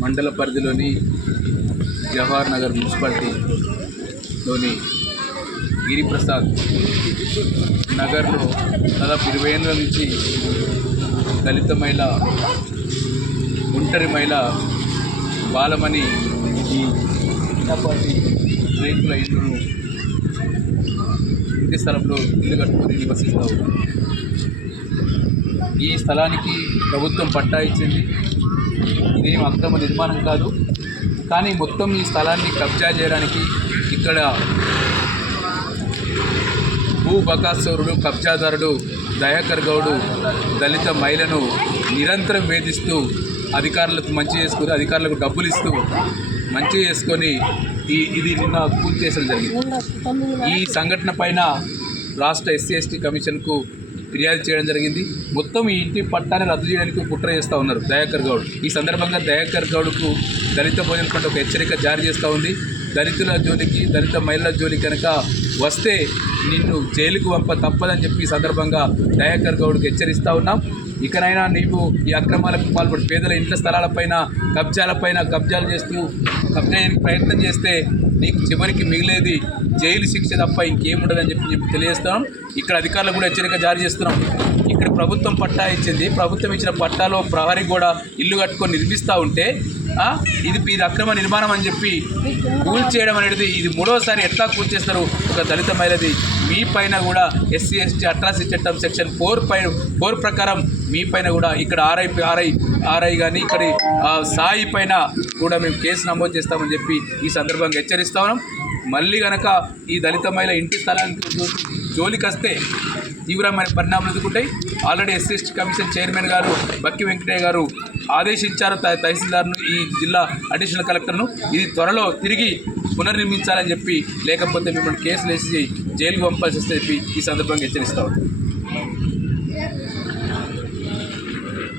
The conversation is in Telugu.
మండల పరిధిలోని జవహర్ నగర్ మున్సిపాలిటీలోని గిరిప్రసాద్ నగర్లో దాదాపు ఇరవై ఏళ్ళ నుంచి దళిత మహిళ ఒంటరి మహిళ బాలమణి ఈ చిన్నపాటి రేకుల ఇల్లును ఇంటి స్థలంలో ఇల్లు కట్టుకొని నివసిస్తూ ఉన్నారు. ఈ స్థలానికి ప్రభుత్వం పట్టా ఇచ్చింది. ఇదేం అక్రమ నిర్మాణం కాదు. కానీ మొత్తం ఈ స్థలాన్ని కబ్జా చేయడానికి ఇక్కడ భూ బకాసురుడు కబ్జాదారుడు దయాకర్ గౌడు దళిత మహిళను నిరంతరం వేధిస్తూ అధికారులకు మంచి చేసుకుని అధికారులకు డబ్బులు ఇస్తూ మంచి చేసుకొని ఈ ఇది నిన్న పూర్తి చేసడం జరిగింది. ఈ సంఘటన పైన రాష్ట్ర ఎస్సీ ఎస్టీ కమిషన్కు ఫిర్యాదు చేయడం జరిగింది. మొత్తం ఈ ఇంటి పట్టాన్ని రద్దు చేయడానికి కుట్ర చేస్తూ ఉన్నారు దయాకర్ గౌడ్. ఈ సందర్భంగా దయాకర్ గౌడ్కు దళిత భోజన ఫండ్ ఒక హెచ్చరిక జారీ చేస్తూ ఉంది. దళితుల జోలికి దళిత మహిళల జోలి కనుక వస్తే నిన్ను జైలుకు పంప తప్పదని చెప్పి ఈ సందర్భంగా దయాకర్ గౌడ్కి హెచ్చరిస్తూ ఉన్నాం. ఇకనైనా నీవు ఈ అక్రమాలకు పాల్పడి. పేదల ఇంట్ల స్థలాలపైన కబ్జాలపైన కబ్జాలు చేస్తూ కబ్జా ప్రయత్నం చేస్తే నీకు చివరికి మిగిలేది జైలు శిక్ష తప్ప ఇంకేముండదని చెప్పి చెప్పి తెలియజేస్తున్నాం. ఇక్కడ అధికారులకు కూడా హెచ్చరిక జారీ చేస్తున్నాం. ఇక్కడ ప్రభుత్వం పట్టా ఇచ్చింది. ప్రభుత్వం ఇచ్చిన పట్టాలో ప్రహరీ కూడా ఇల్లు కట్టుకొని నిర్మిస్తూ ఉంటే ఇది ఇది అక్రమ నిర్మాణం అని చెప్పి కూల్ చేయడం అనేది ఇది మూడోసారి ఎట్లా కూల్ చేస్తారు? ఒక దళిత మహిళది మీ పైన కూడా ఎస్సీ ఎస్టీ అట్రాసిటీ చట్టం సెక్షన్ ఫోర్ పైన ఫోర్ ప్రకారం మీ పైన కూడా ఇక్కడ ఆర్ఐ ఆర్ఐ ఆర్ఐ కానీ ఇక్కడ ఆ, సాయి పైన కూడా మేము కేసు నమోదు చేస్తామని చెప్పి ఈ సందర్భంగా హెచ్చరిస్తా ఉన్నాం. మళ్ళీ కనుక ఈ దళిత మహిళ ఇంటి స్థలానికి జోలికి వస్తే తీవ్రమైన పరిణామాలు ఎదుర్కొంటాయి. ఆల్రెడీ ఎస్సీ కమిషన్ చైర్మన్ గారు బక్కి వెంకటయ్య గారు ఆదేశించారు. త- తహసీల్దార్ను ఈ జిల్లా అడిషనల్ కలెక్టర్ను. ఇది త్వరలో తిరిగి పునర్నిర్మించాలని చెప్పి లేకపోతే మిమ్మల్ని కేసులు వేసి జైలుకు పంపాల్సి వస్తే చెప్పి ఈ సందర్భంగా హెచ్చరిస్తాం.